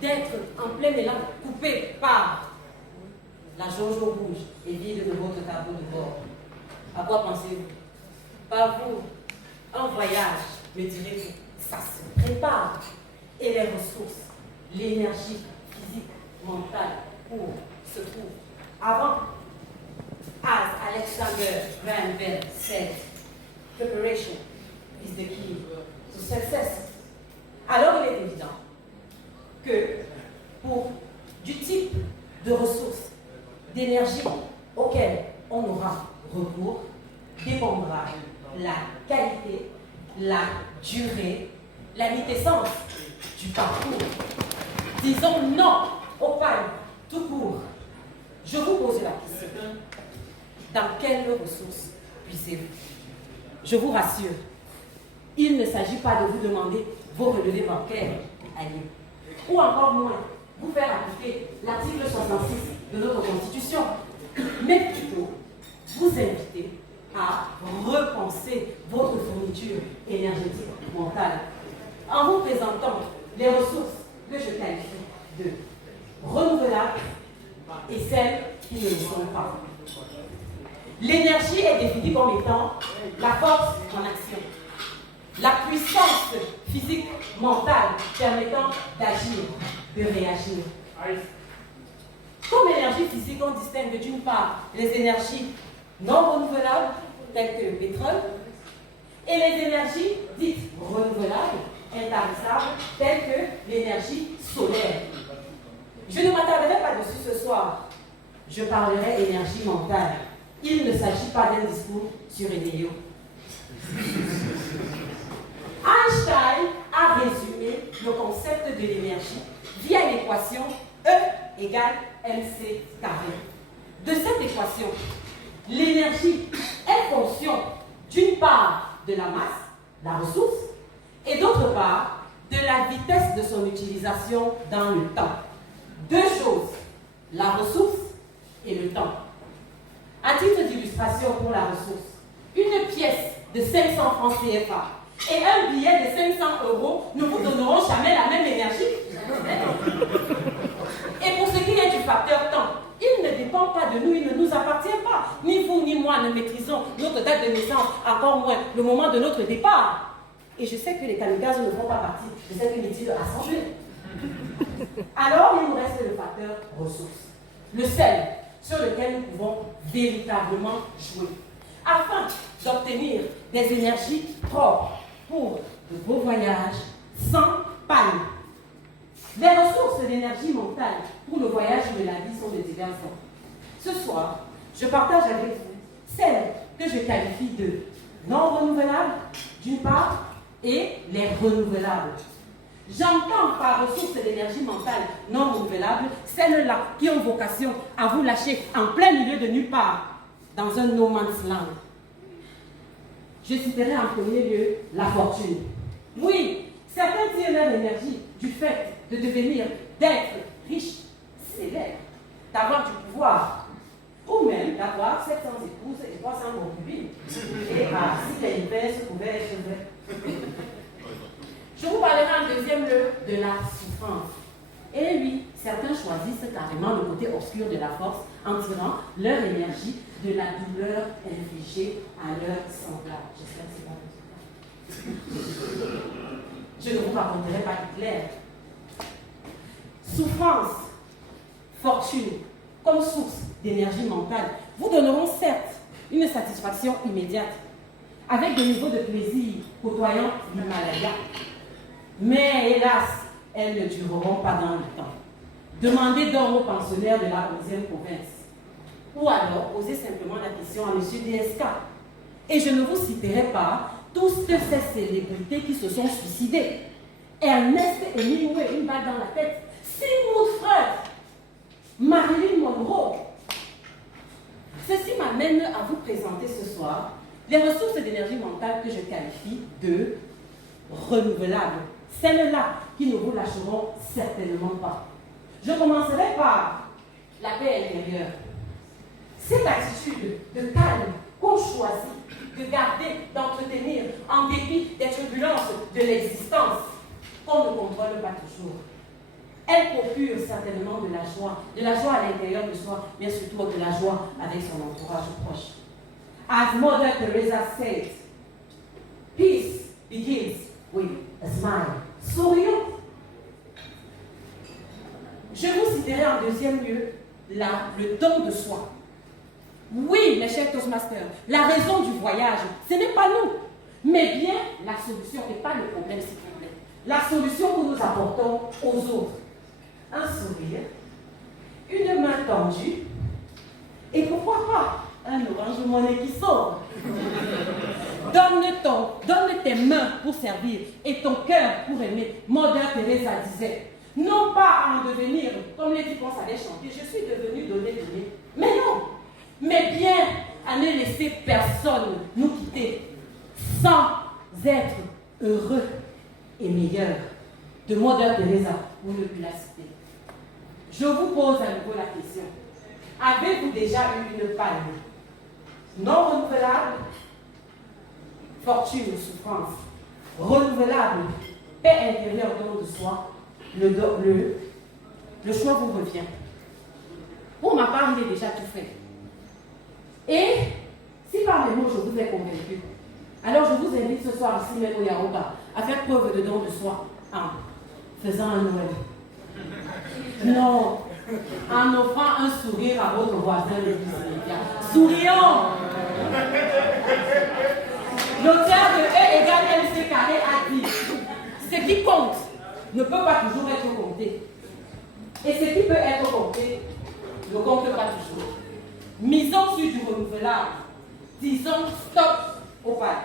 d'être en plein élan, coupé par la jauge rouge et vide de votre tableau de bord. À quoi pensez-vous? Par vous, un voyage, me direz-vous, ça se prépare. Et les ressources, l'énergie physique, mentale, pour se trouve. Avant, as Alexander Graham Bell said, preparation is the key to success. Alors il est évident que pour du type de ressources, d'énergie auxquelles on aura recours, dépendra la qualité, la durée, la quintessence du parcours. Disons non au pain tout court. Je vous pose la question. Dans quelles ressources puisez-vous? Je vous rassure, il ne s'agit pas de vous demander vos relevés bancaires à Lyon. Ou encore moins, vous faire appliquer l'article 66 de notre Constitution, mais plutôt vous inviter à repenser votre fourniture énergétique mentale en vous présentant les ressources que je qualifie de renouvelables et celles qui ne le sont pas. L'énergie est définie comme étant la force en action, la puissance physique, mentale permettant d'agir, de réagir. Comme énergie physique, on distingue d'une part les énergies non renouvelables, telles que le pétrole, et les énergies dites renouvelables, intarissables, telles que l'énergie solaire. Je ne m'attarderai pas dessus ce soir. Je parlerai énergie mentale. Il ne s'agit pas d'un discours sur Eneo. Einstein a résumé le concept de l'énergie via l'équation E égale mc carré. De cette équation, l'énergie est fonction d'une part de la masse, la ressource, et d'autre part de la vitesse de son utilisation dans le temps. Deux choses, la ressource et le temps. À titre d'illustration pour la ressource, une pièce de 500 francs CFA et un billet de 500 € ne vous donneront jamais la même énergie. Et pour ce qui est du facteur temps, il ne dépend pas de nous, il ne nous appartient pas. Ni vous ni moi ne maîtrisons notre date de naissance, encore moins le moment de notre départ. Et je sais que les kamikazes ne font pas partie de cette unité à 100 jours. Alors, il nous reste le facteur ressources. Le seul sur lequel nous pouvons véritablement jouer, afin d'obtenir des énergies propres pour de beaux voyages sans panne. Les ressources d'énergie mentale pour le voyage de la vie sont de diverses sortes. Ce soir, je partage avec vous celles que je qualifie de non renouvelables, d'une part, et les renouvelables. J'entends par ressources d'énergie mentale non renouvelables celles-là qui ont vocation à vous lâcher en plein milieu de nulle part, dans un no man's land. Je citerai en premier lieu la fortune. Oui, certains tirent leur énergie du fait de devenir, d'être riches, célèbres, d'avoir du pouvoir, ou même d'avoir 700 épouses et 300 concubines. Et si les hivers se pouvaient être vrais. Je vous parlerai en deuxième lieu de la souffrance. Et oui, certains choisissent carrément le côté obscur de la force en tirant leur énergie de la douleur infligée à leur semblable. J'espère que c'est pas le cas. Je ne vous raconterai pas Hitler. Souffrance, fortune, comme source d'énergie mentale, vous donneront certes une satisfaction immédiate, avec des niveaux de plaisir côtoyant l'Himalaya. Mais hélas, elles ne dureront pas dans le temps. Demandez donc aux pensionnaires de la 11e province. Ou alors, posez simplement la question à M. DSK. Et je ne vous citerai pas tous ces célébrités qui se sont suicidées. Ernest Hemingway, une balle dans la tête. Sigmund Freud, Marilyn Monroe. Ceci m'amène à vous présenter ce soir les ressources d'énergie mentale que je qualifie de renouvelables. Celles-là qui ne vous lâcheront certainement pas. Je commencerai par la paix intérieure. Cette attitude de calme qu'on choisit de garder, d'entretenir en dépit des turbulences de l'existence qu'on ne contrôle pas toujours. elle procure certainement de la joie à l'intérieur de soi, mais surtout de la joie avec son entourage proche. As Mother Teresa said, peace begins with a smile. Sourions. Je vous citerai en deuxième lieu le don de soi. Oui, mes chers Toastmasters, la raison du voyage, ce n'est pas nous, mais bien la solution et pas le problème, s'il vous plaît. La solution que nous apportons aux autres. Un sourire, une main tendue, et pourquoi pas un orange monnaie qui sort. Donne tes mains pour servir et ton cœur pour aimer. Mother Teresa disait, non pas à en devenir, comme les Dupont savaient chanter, je suis devenu donné. Mais non, mais bien à ne laisser personne nous quitter sans être heureux et meilleur. De Mother Teresa, pour ne plus la citer. Je vous pose à nouveau la question. Avez-vous déjà eu une palme non renouvelable? Fortune ou souffrance renouvelable, paix intérieure don de soi, le choix vous revient. Pour ma part, il est déjà tout fait. Et si par les mots je vous ai convaincu, alors je vous invite ce soir ici même au Yaroba à faire preuve de don de soi en faisant un Noël. Non, en offrant un sourire à votre voisin le plus immédiat. Sourions! L'auteur de E égale MC carré a dit, ce qui compte ne peut pas toujours être compté. Et ce qui peut être compté ne compte pas toujours. Misons sur du renouvelable. Disons stop au pas.